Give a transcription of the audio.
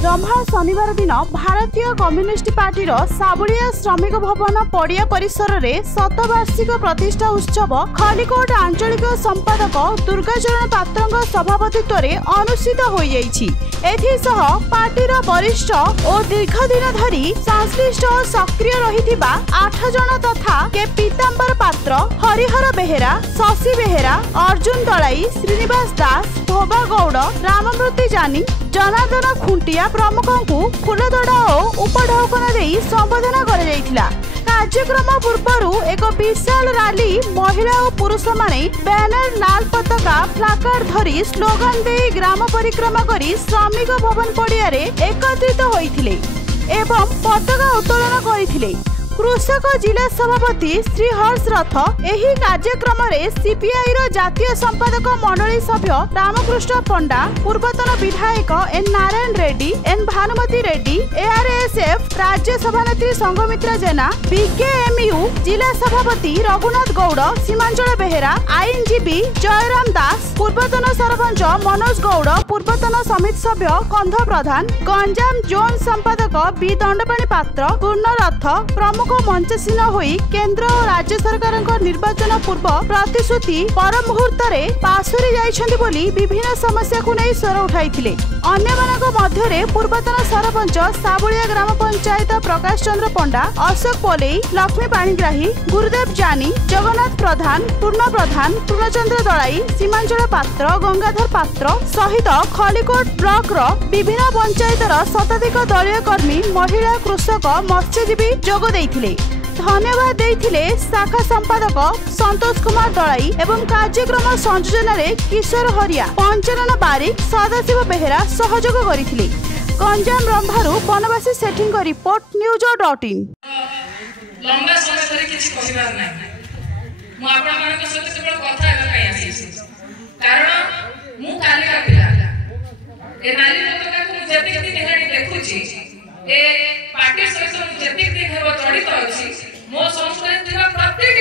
ब्रह्मा शनिवार दिन भारतीय कम्युनिस्ट पार्टी साबुलिया श्रमिक भवन पड़िया परिसर में शतवार्षिक प्रतिष्ठा उत्सव खलिकोट आंचलिक संपादक दुर्गाचरण पात्र सभापतित्व में अनुष्ठित हो पार्टीर वरिष्ठ और दीर्घ दिन धरी संश्लिष्ट और सक्रिय रही 8 जन तथा के पीतांबर पात्र, हरिहर बेहेरा, शशि बेहेरा, अर्जुन दलाई, श्रीनिवास दास, धोबा गौड़, राममूर्ति जानी, जनार्दन खुंटिया प्रमुखों को फूलतोड़ा और उपढौकन दे संबोधन कर कार्यक्रम पूर्व एक विशाल रैली महिला और पुरुष माने बैनर, लाल पताका, प्लाकार्ड धरी स्लोगान दे ग्राम परिक्रमा करी श्रमिक भवन पड़िया एकत्रित होइथिले एवं पताका उत्तोलन करथिले। कृषक जिला सभापति श्री हर्ष रथ एही कार्यक्रम रे सीपीआई रो जातीय संपादक मंडली सभ्य रामकृष्ण पंडा, पूर्वतन विधायक एन नारायण रेड्डी, एन भानुमती रेड्डी, एआरएसएफ राज्य सभानेत्री संघमित्रा जेना, बीकेएमयू जिला सभापति रघुनाथ गौड़, सीमांचल बेहेरा, आईनजीबी जयराम दास, पूर्वतन सरपंच मनोज गौड़, पूर्वतन समिति सभ्य कंध प्रधान, गंजाम जोन संपादक बी दंडपाणी पात्र, पूर्णरथ प्रमुख मंचसीन होई केंद्र और राज्य सरकार निर्वाचन पूर्व प्रतिश्रुति पर मुहूर्त पासुरी जाइछन्ति बोली विभिन्न समस्या को नहीं स्वर उठाइथिले। अन्यमानक मध्यरे पूर्वतन सरपंच साबुलिया ग्राम पंचायत प्रकाश चंद्र पंडा, अशोक पोलेई, लक्ष्मी पाणिग्राही, गुरुदेव जानी, जगन्नाथ प्रधान, पूर्णचंद्र दलाई, सीमांचल पात्र, गंगाधर पात्र सहित खलिकोट ब्लॉक विभिन्न पंचायतर शताधिक दलीय कर्मी, महिला, कृषक, मत्स्यजीवी जोग देइथिले। धन्यवाद देइथिले शाखा संपादक संतोष कुमार दलाई एवं कार्यक्रम संयोजन रे किशोर हरिया, पंचानन बारिक, सदाशिव बेहेरा सहयोग करिथिले। गंजाम रंभारू बनवासी सेटिंग रिपोर्ट news.in। लंबा समय धरि किछि कहिबार नै मु आपन मानक सहित केवल कथा हेबा पई आसी कारण मु काली का पिला ए नाली पताका को जति दिन हेडी देखुची ए पार्टी सहित जति दिन हेबा जड़ित अछि मो संस्कृति प्रत्येक